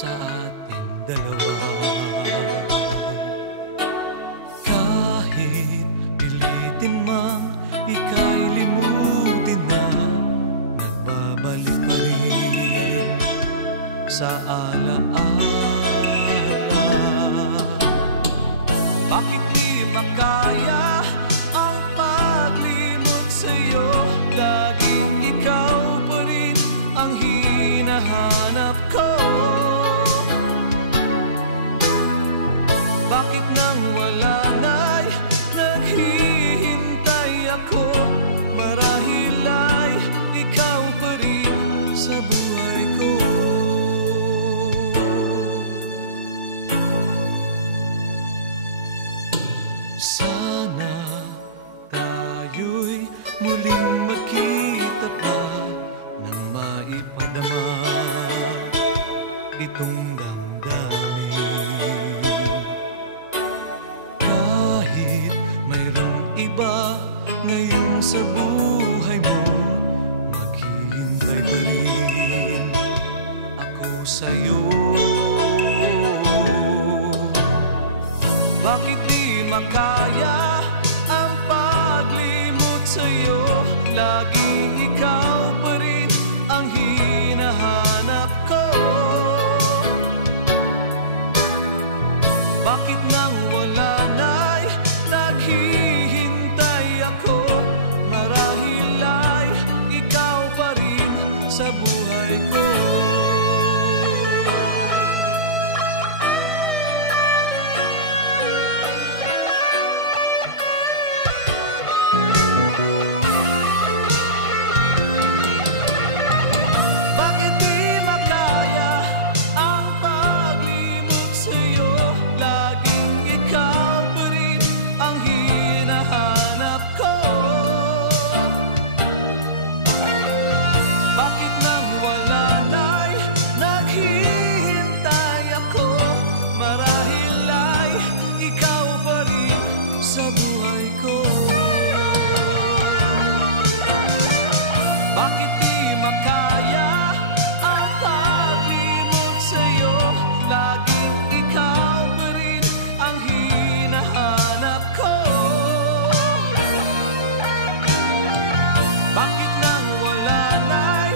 sa ating dalawa. Kahit pilitin mang ika'y limutin na, nagbabalik pa rin sa alaala. Bakit di makaya ang paglimot sa'yo? Laging ikaw pa rin ang hinahanap ko. Bakit nang wala na'y naghihintay ako? Marahil ay ikaw pa rin sa buhay ko. Sana tayo'y muling magkita pa nang maipadama itong damdamin. Kahit mayroong iba ngayon sa buhay mo, maghihintay pa rin ako sa'yo. Bakit di makaya ang paglimot sa'yo? Laging ikaw pa rin ang hinahanap ko. Bakit nang wala na'y naghihintay ako? Marahil ay ikaw pa rin sa buhay ko. Sa buhay ko, bakit di makaya ang paglimot sa'yo? Laging ikaw pa rin ang hinahanap ko. Bakit nang wala na'y